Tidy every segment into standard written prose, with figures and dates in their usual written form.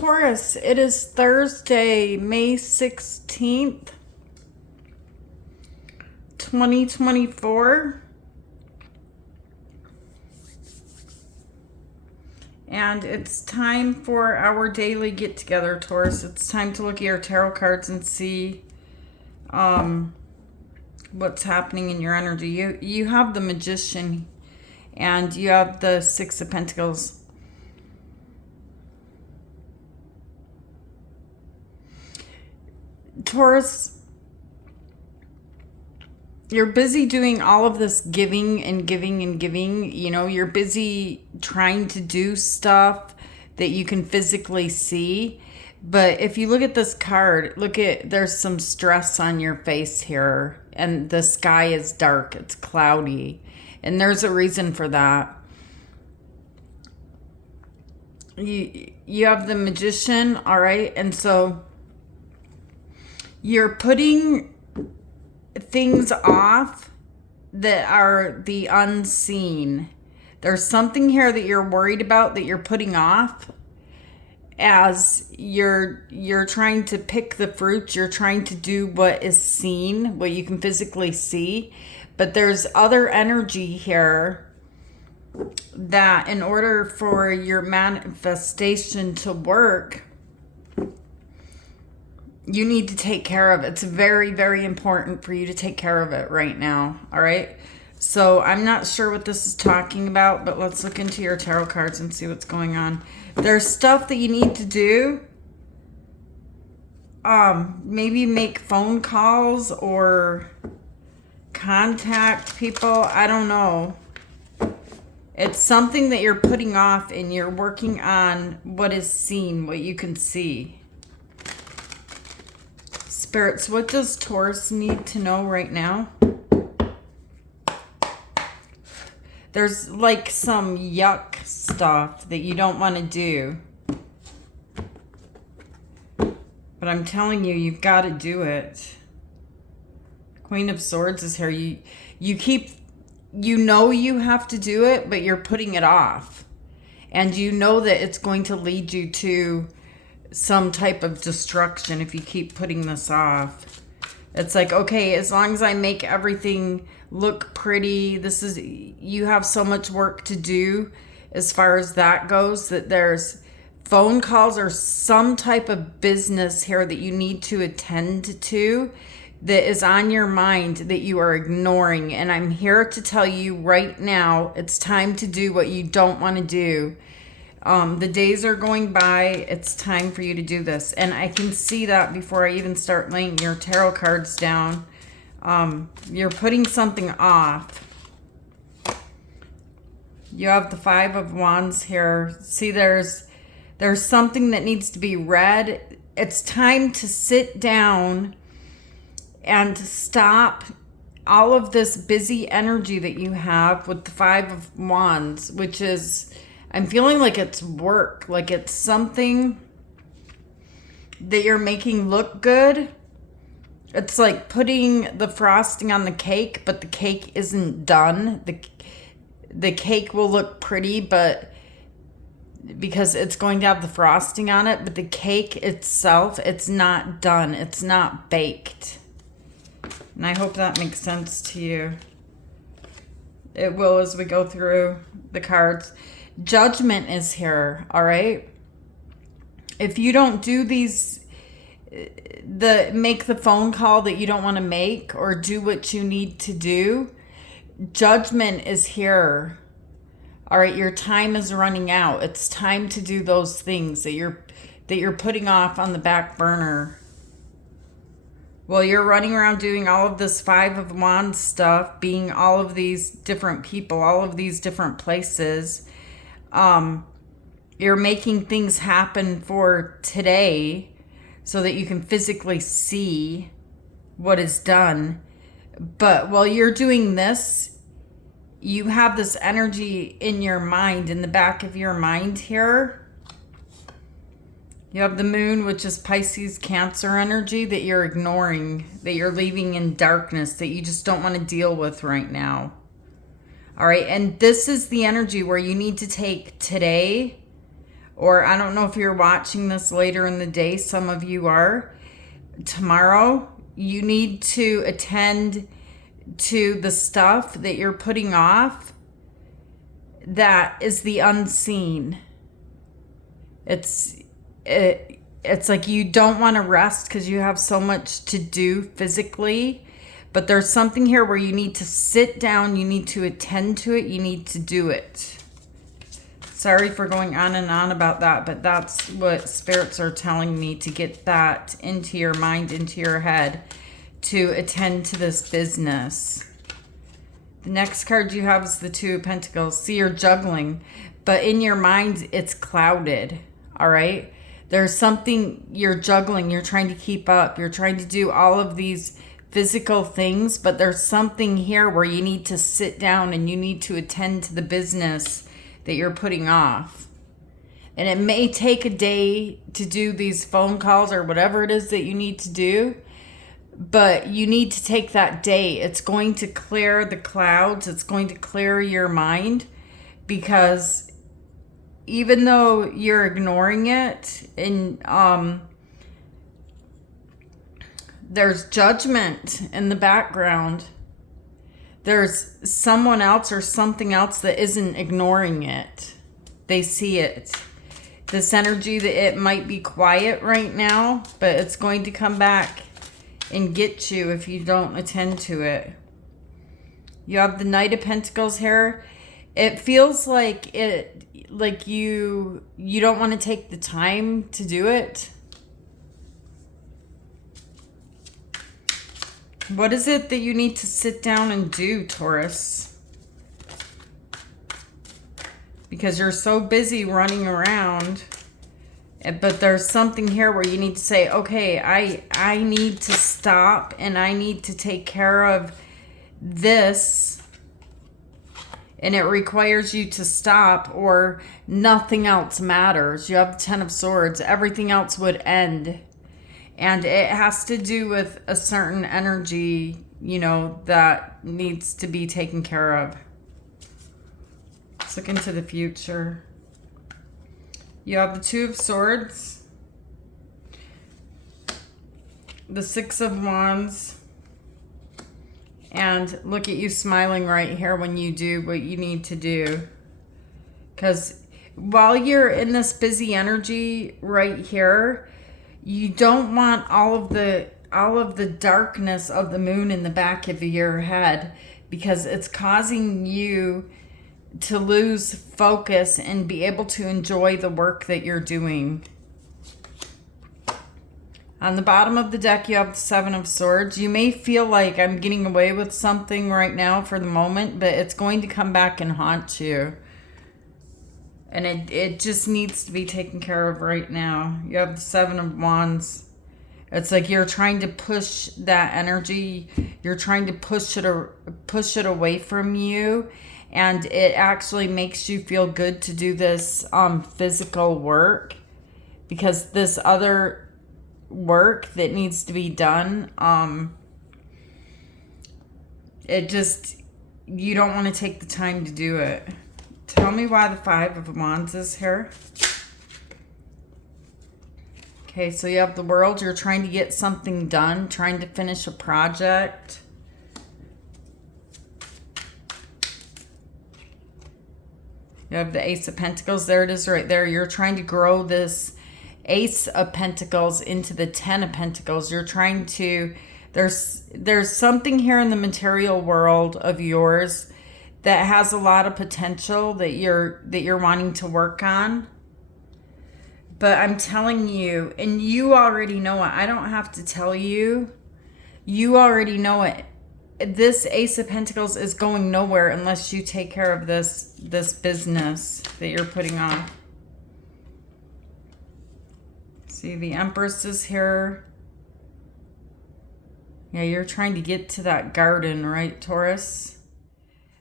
Taurus, it is Thursday, May 16th, 2024. And it's time for our daily get together, Taurus. It's time to look at your tarot cards and see what's happening in your energy. You have the Magician and you have the Six of Pentacles. Taurus, you're busy doing all of this giving and giving and giving. You know, you're busy trying to do stuff that you can physically see. But if you look at this card, there's some stress on your face here. And the sky is dark. It's cloudy. And there's a reason for that. You have the Magician, all right? And so you're putting things off that are the unseen. There's something here that you're worried about that you're putting off as you're trying to pick the fruits. You're trying to do what is seen, what you can physically see. But there's other energy here that in order for your manifestation to work, you need to take care of it. It's very, very important for you to take care of it right now. All right. So I'm not sure what this is talking about, but let's look into your tarot cards and see what's going on. There's stuff that you need to do. Maybe make phone calls or contact people. I don't know. It's something that you're putting off and you're working on what is seen, what you can see. Spirits, what does Taurus need to know right now? There's like some yuck stuff that you don't want to do. But I'm telling you, you've got to do it. Queen of Swords is here. You know you have to do it, but you're putting it off. And you know that it's going to lead you to some type of destruction if you keep putting this off. It's like, okay, as long as I make everything look pretty, you have so much work to do as far as that goes, that there's phone calls or some type of business here that you need to attend to that is on your mind that you are ignoring. And I'm here to tell you right now, it's time to do what you don't want to do. The days are going by. It's time for you to do this. And I can see that before I even start laying your tarot cards down. You're putting something off. You have the Five of Wands here. See, there's something that needs to be read. It's time to sit down and stop all of this busy energy that you have with the Five of Wands, which is, I'm feeling like it's work, like it's something that you're making look good. It's like putting the frosting on the cake, but the cake isn't done. The cake will look pretty, but because it's going to have the frosting on it, but the cake itself, it's not done. It's not baked. And I hope that makes sense to you. It will as we go through the cards. Judgment is here, all right? If you don't do make the phone call that you don't want to make or do what you need to do, judgment is here. All right, your time is running out. It's time to do those things that you're putting off on the back burner. Well, you're running around doing all of this Five of Wands stuff, being all of these different people, all of these different places. You're making things happen for today so that you can physically see what is done. But while you're doing this, you have this energy in your mind, in the back of your mind here. You have the Moon, which is Pisces, Cancer energy that you're ignoring, that you're leaving in darkness, that you just don't want to deal with right now. All right, and this is the energy where you need to take today or I don't know if you're watching this later in the day, some of you are. Tomorrow, you need to attend to the stuff that you're putting off that is the unseen. It's like you don't want to rest because you have so much to do physically, but there's something here where you need to sit down, you need to attend to it, you need to do it. Sorry for going on and on about that, but that's what spirits are telling me, to get that into your mind, into your head, to attend to this business. The next card you have is the Two of Pentacles. See, you're juggling, but in your mind, it's clouded, all right? There's something you're juggling. You're trying to keep up. You're trying to do all of these physical things, but there's something here where you need to sit down and you need to attend to the business that you're putting off. And it may take a day to do these phone calls or whatever it is that you need to do, but you need to take that day. It's going to clear the clouds. It's going to clear your mind, because even though you're ignoring it, and there's judgment in the background. There's someone else or something else that isn't ignoring it. They see it. This energy, that it might be quiet right now, but it's going to come back and get you if you don't attend to it. You have the Knight of Pentacles here. It feels like you don't want to take the time to do it. What is it that you need to sit down and do, Taurus? Because you're so busy running around. But there's something here where you need to say, okay, I need to stop and I need to take care of this. And it requires you to stop, or nothing else matters. You have the Ten of Swords. Everything else would end. And it has to do with a certain energy, that needs to be taken care of. Let's look into the future. You have the Two of Swords, the Six of Wands, and look at you smiling right here when you do what you need to do. Because while you're in this busy energy right here, you don't want all of the darkness of the moon in the back of your head, because it's causing you to lose focus and be able to enjoy the work that you're doing. On the bottom of the deck, you have the Seven of Swords. You may feel like I'm getting away with something right now for the moment, but it's going to come back and haunt you. And it just needs to be taken care of right now. You have the Seven of Wands. It's like you're trying to push that energy. You're trying to push it away from you. And it actually makes you feel good to do this physical work. Because this other work that needs to be done, you don't want to take the time to do it. Tell me why the Five of Wands is here. Okay, so you have the World. You're trying to get something done, trying to finish a project. You have the Ace of Pentacles. There it is right there. You're trying to grow this Ace of Pentacles into the Ten of Pentacles. You're trying to... There's something here in the material world of yours that has a lot of potential that you're wanting to work on. But I'm telling you, and you already know it. I don't have to tell you. You already know it. This Ace of Pentacles is going nowhere unless you take care of this business that you're putting on. See, the Empress is here. Yeah, you're trying to get to that garden, right, Taurus?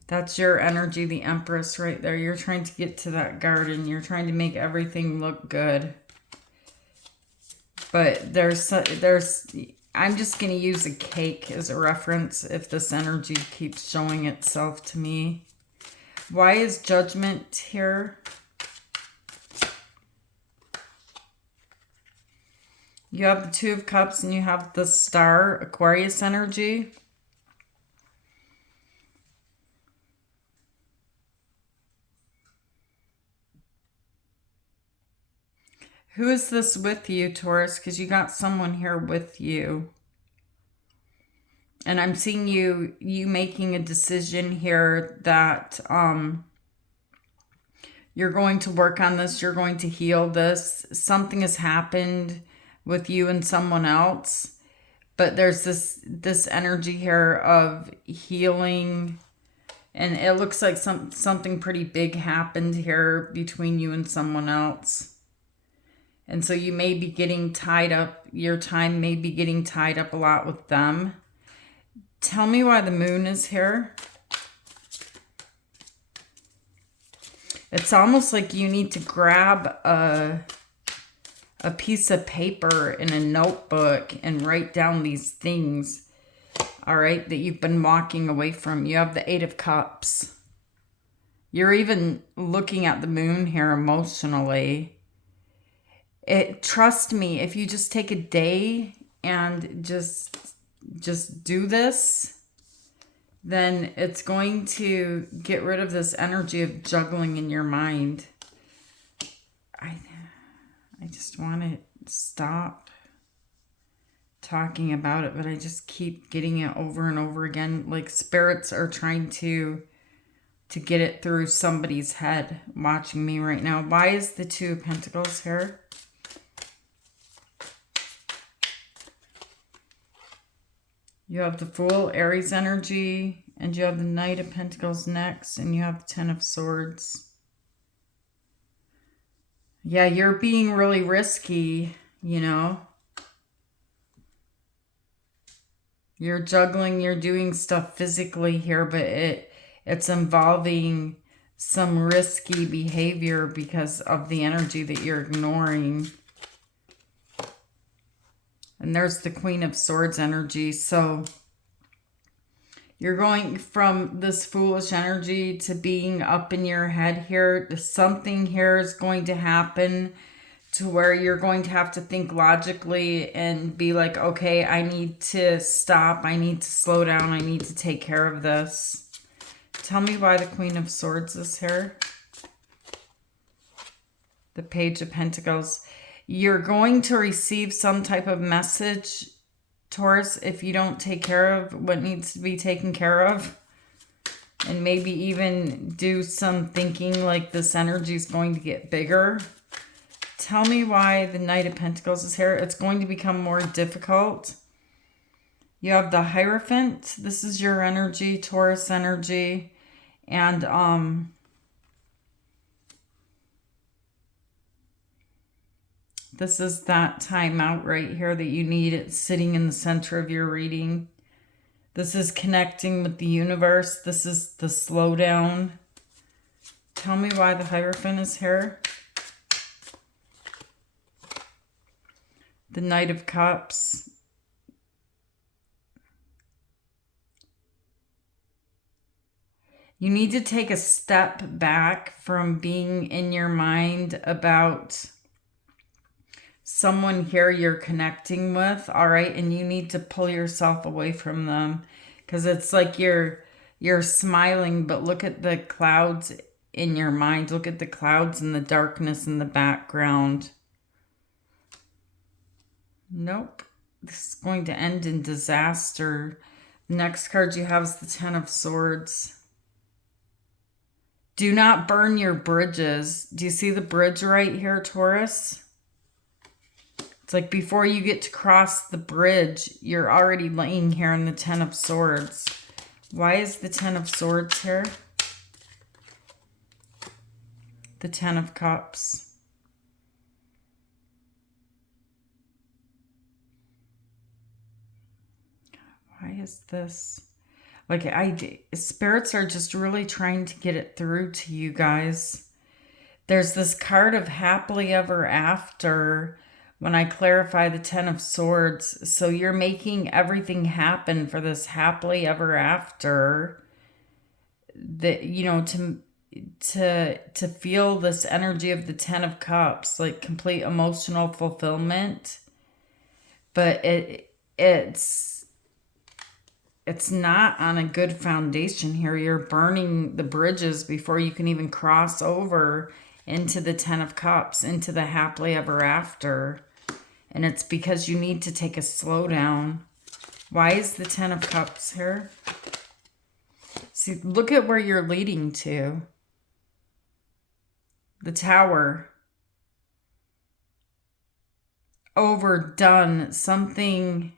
That's your energy, the Empress right there. You're trying to get to that garden. You're trying to make everything look good. But I'm just going to use a cake as a reference if this energy keeps showing itself to me. Why is Judgment here? You have the Two of Cups and you have the Star, Aquarius energy. Who is this with you, Taurus? Because you got someone here with you. And I'm seeing you making a decision here that you're going to work on this. You're going to heal this. Something has happened with you and someone else. But there's this energy here of healing. And it looks like something pretty big happened here between you and someone else. And so you may be getting tied up. Your time may be getting tied up a lot with them. Tell me why the moon is here. It's almost like you need to grab a piece of paper and a notebook and write down these things, all right, that you've been walking away from. You have the Eight of Cups. You're even looking at the moon here emotionally. Trust me, if you just take a day and just do this, then it's going to get rid of this energy of juggling in your mind. I just want to stop talking about it, but I just keep getting it over and over again. Like spirits are trying to get it through somebody's head watching me right now. Why is the Two of Pentacles here? You have the Fool, Aries energy, and you have the Knight of Pentacles next, and you have the Ten of Swords. Yeah, you're being really risky, you know. You're juggling, you're doing stuff physically here, but it's involving some risky behavior because of the energy that you're ignoring. And there's the Queen of Swords energy. So you're going from this foolish energy to being up in your head here. Something here is going to happen to where you're going to have to think logically and be like, okay, I need to stop. I need to slow down. I need to take care of this. Tell me why the Queen of Swords is here. The Page of Pentacles. You're going to receive some type of message, Taurus, if you don't take care of what needs to be taken care of. And maybe even do some thinking like this energy is going to get bigger. Tell me why the Knight of Pentacles is here. It's going to become more difficult. You have the Hierophant. This is your energy, Taurus energy. And this is that time out right here that you need. It's sitting in the center of your reading. This is connecting with the universe. This is the slowdown. Tell me why the Hierophant is here. The Knight of Cups. You need to take a step back from being in your mind about someone here you're connecting with, all right? And you need to pull yourself away from them because it's like you're smiling, but look at the clouds in your mind. Look at the clouds and the darkness in the background. Nope. This is going to end in disaster. Next card you have is the Ten of Swords. Do not burn your bridges. Do you see the bridge right here, Taurus? It's like before you get to cross the bridge, you're already laying here in the Ten of Swords. Why is the Ten of Swords here? The Ten of Cups. Why is this? Like, spirits are just really trying to get it through to you guys. There's this card of happily ever after when I clarify the Ten of Swords. So you're making everything happen for this happily ever after. That, you know, to feel this energy of the Ten of Cups, like complete emotional fulfillment. but it's not on a good foundation here. You're burning the bridges before you can even cross over into the Ten of Cups, into the happily ever after. And it's because you need to take a slow down. Why is the Ten of Cups here? See, look at where you're leading to. The Tower. Overdone. Something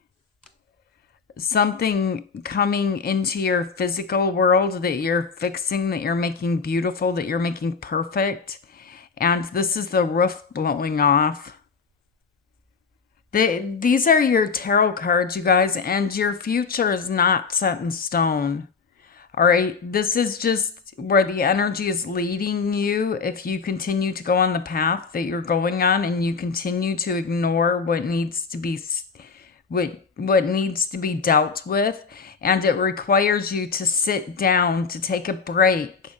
coming into your physical world that you're fixing, that you're making beautiful, that you're making perfect. And this is the roof blowing off. These are your tarot cards, you guys, and your future is not set in stone. All right, this is just where the energy is leading you. If you continue to go on the path that you're going on and you continue to ignore what needs to be dealt with, and it requires you to sit down, to take a break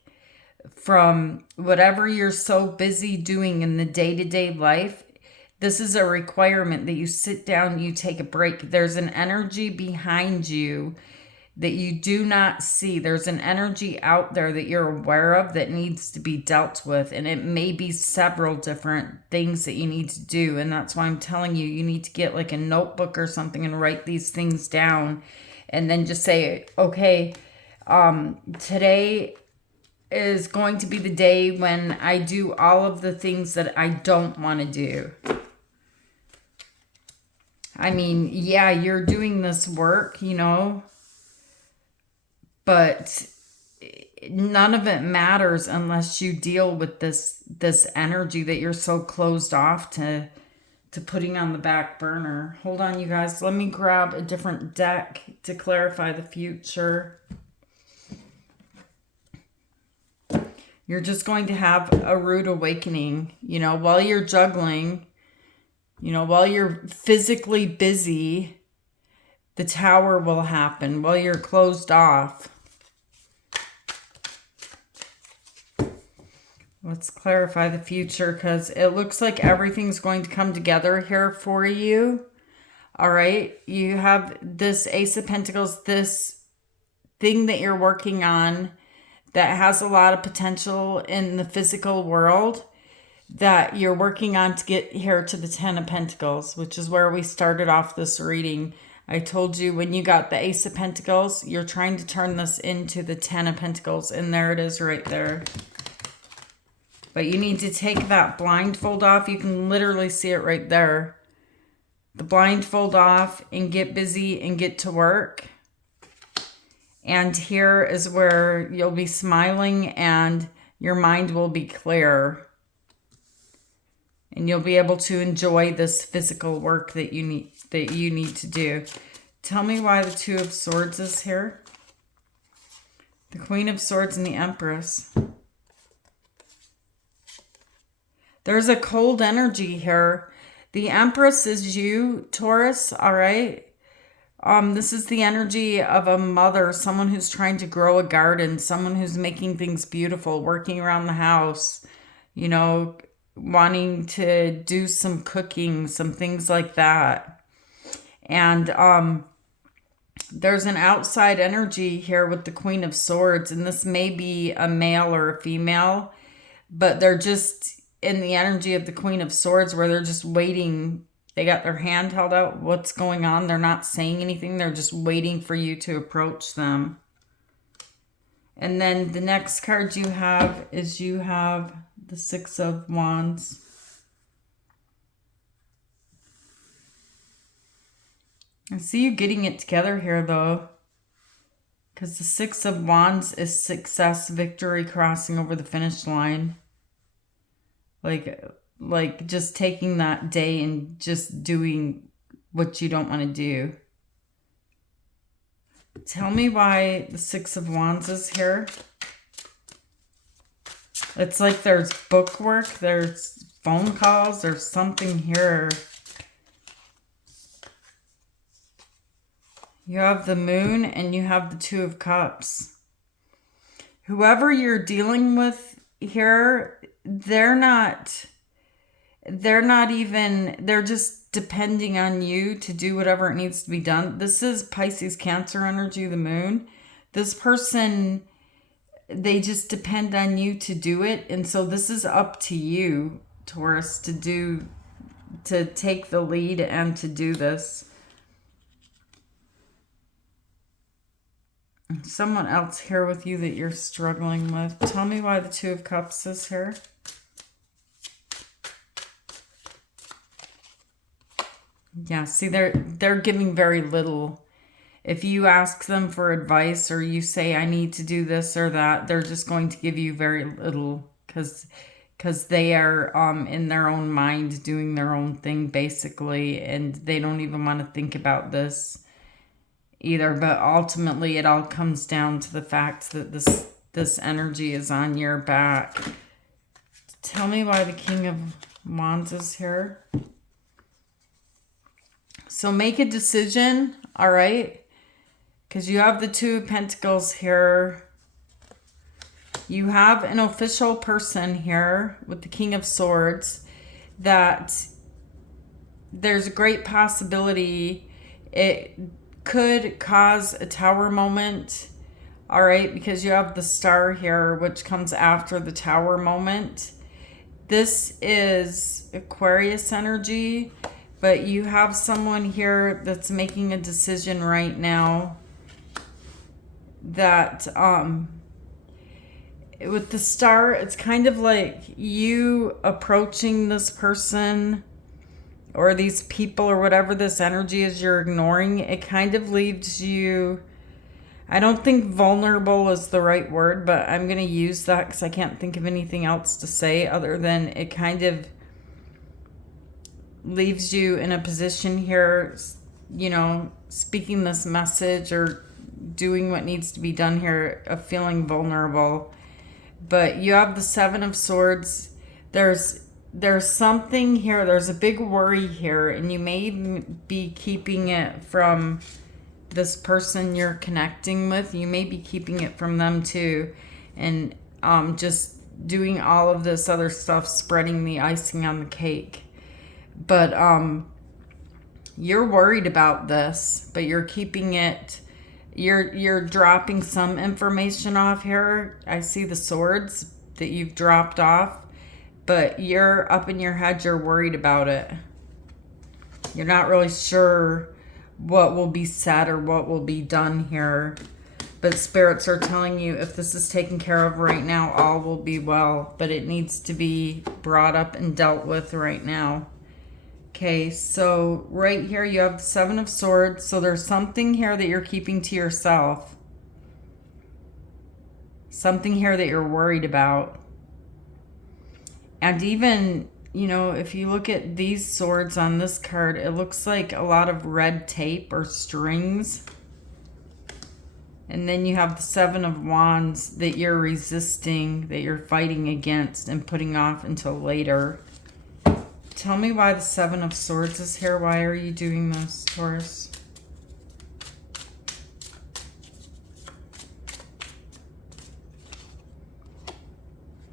from whatever you're so busy doing in the day-to-day life. This is a requirement that you sit down, you take a break. There's an energy behind you that you do not see. There's an energy out there that you're aware of that needs to be dealt with. And it may be several different things that you need to do. And that's why I'm telling you, you need to get like a notebook or something and write these things down. And then just say, okay, today is going to be the day when I do all of the things that I don't want to do. I mean, yeah, you're doing this work, you know, but none of it matters unless you deal with this energy that you're so closed off to putting on the back burner. Hold on, you guys. Let me grab a different deck to clarify the future. You're just going to have a rude awakening, you know, while you're juggling. You know, while you're physically busy, the Tower will happen. While you're closed off. Let's clarify the future, because it looks like everything's going to come together here for you. All right. You have this Ace of Pentacles, this thing that you're working on that has a lot of potential in the physical world, that you're working on to get here to the Ten of Pentacles, which is where we started off this reading. I told you when you got the Ace of Pentacles, you're trying to turn this into the Ten of Pentacles, and there it is right there. But you need to take that blindfold off. You can literally see it right there. The blindfold off and get busy and get to work. And here is where you'll be smiling and your mind will be clear. And you'll be able to enjoy this physical work that you need to do. Tell me why the Two of Swords is here. The Queen of Swords and the Empress. There's a cold energy here. The Empress is you, Taurus, all right? This is the energy of a mother, someone who's trying to grow a garden, someone who's making things beautiful, working around the house, you know, wanting to do some cooking, some things like that. And there's an outside energy here with the Queen of Swords, and this may be a male or a female, but they're just in the energy of the Queen of Swords where they're just waiting. They got their hand held out. What's going on? They're not saying anything. They're just waiting for you to approach them. And then the next card you have is you have the Six of Wands. I see you getting it together here, though. Because the Six of Wands is success, victory, crossing over the finish line. Like just taking that day and just doing what you don't want to do. Tell me why the Six of Wands is here. It's like there's book work, there's phone calls, there's something here. You have the Moon and you have the Two of Cups. Whoever you're dealing with here, they're not they're not even, they're just depending on you to do whatever it needs to be done. This is Pisces Cancer energy, the moon. This person, they just depend on you to do it. And so this is up to you, Taurus, to take the lead and to do this. Someone else here with you that you're struggling with. Tell me why the Two of Cups is here. Yeah, see, they're giving very little. If you ask them for advice or you say, I need to do this or that, they're just going to give you very little because they are in their own mind doing their own thing, basically, and they don't even want to think about this either. But ultimately, it all comes down to the fact that this energy is on your back. Tell me why the King of Wands is here. So make a decision, all right? Because you have the Two of Pentacles here. You have an official person here with the King of Swords that there's a great possibility it could cause a Tower moment, all right? Because you have the Star here, which comes after the Tower moment. This is Aquarius energy. But you have someone here that's making a decision right now that, with the Star, it's kind of like you approaching this person or these people or whatever this energy is you're ignoring. It kind of leaves you, I don't think vulnerable is the right word, but I'm going to use that because I can't think of anything else to say other than it kind of leaves you in a position here, you know, speaking this message or doing what needs to be done here, of feeling vulnerable. But you have the Seven of Swords. There's something here. There's a big worry here, and you may even be keeping it from this person you're connecting with. You may be keeping it from them too, and just doing all of this other stuff, spreading the icing on the cake. But you're worried about this, but you're keeping it, you're dropping some information off here. I see the swords that you've dropped off, but you're up in your head, you're worried about it. You're not really sure what will be said or what will be done here. But spirits are telling you if this is taken care of right now, all will be well. But it needs to be brought up and dealt with right now. Okay, so right here you have the Seven of Swords. So there's something here that you're keeping to yourself. Something here that you're worried about. And even, you know, if you look at these swords on this card, it looks like a lot of red tape or strings. And then you have the Seven of Wands that you're resisting, that you're fighting against and putting off until later. Tell me why the Seven of Swords is here. Why are you doing this, Taurus?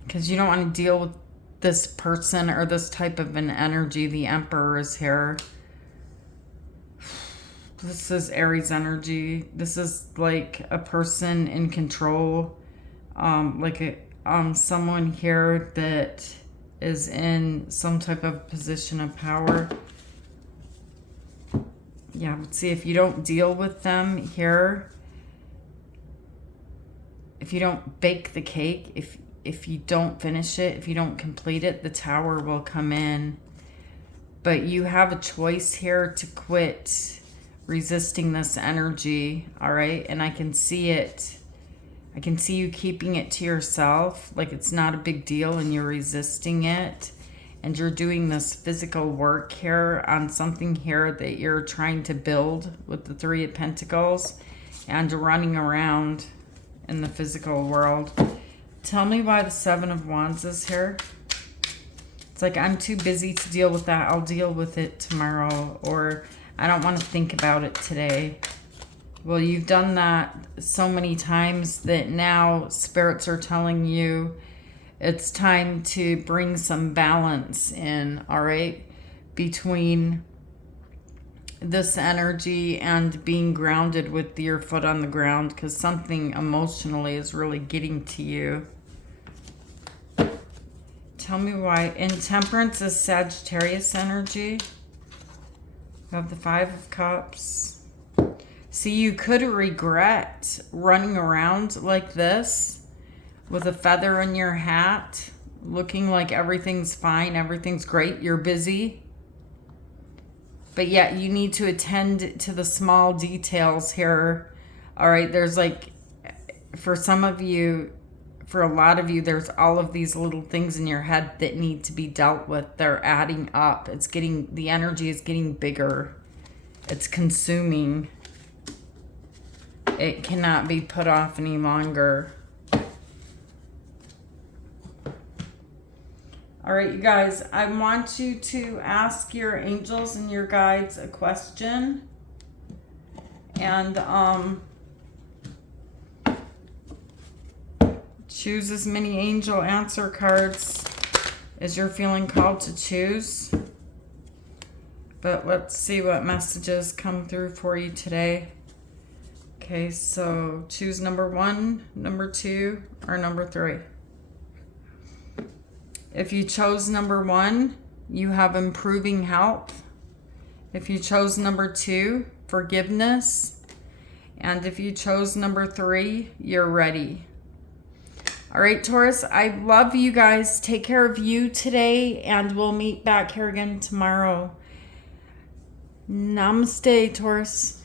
Because you don't want to deal with this person or this type of an energy. The Emperor is here. This is Aries energy. This is like a person in control. Someone here that is in some type of position of power. Yeah, but see, if you don't deal with them here, if you don't bake the cake, if you don't finish it, if you don't complete it, the Tower will come in. But you have a choice here to quit resisting this energy, all right? And I can see it. I can see you keeping it to yourself, like it's not a big deal and you're resisting it. And you're doing this physical work here on something here that you're trying to build with the Three of Pentacles and running around in the physical world. Tell me why the Seven of Wands is here. It's like, I'm too busy to deal with that. I'll deal with it tomorrow, or I don't want to think about it today. Well, you've done that so many times that now spirits are telling you It's time to bring some balance in, all right, between this energy and being grounded with your foot on the ground, because something emotionally is really getting to you. Tell me why. Intemperance is Sagittarius energy. We have the Five of Cups. See, you could regret running around like this with a feather in your hat, looking like everything's fine, everything's great, you're busy. But yet you need to attend to the small details here. All right, there's like, for some of you, for a lot of you, there's all of these little things in your head that need to be dealt with. They're adding up. It's getting, the energy is getting bigger. It's consuming. It cannot be put off any longer. All right, you guys, I want you to ask your angels and your guides a question. And choose as many angel answer cards as you're feeling called to choose. But let's see what messages come through for you today. Okay, so choose number 1, number 2, or number 3. If you chose number 1, you have improving health. If you chose number 2, forgiveness. And if you chose number 3, you're ready. All right, Taurus, I love you guys. Take care of you today, and we'll meet back here again tomorrow. Namaste, Taurus.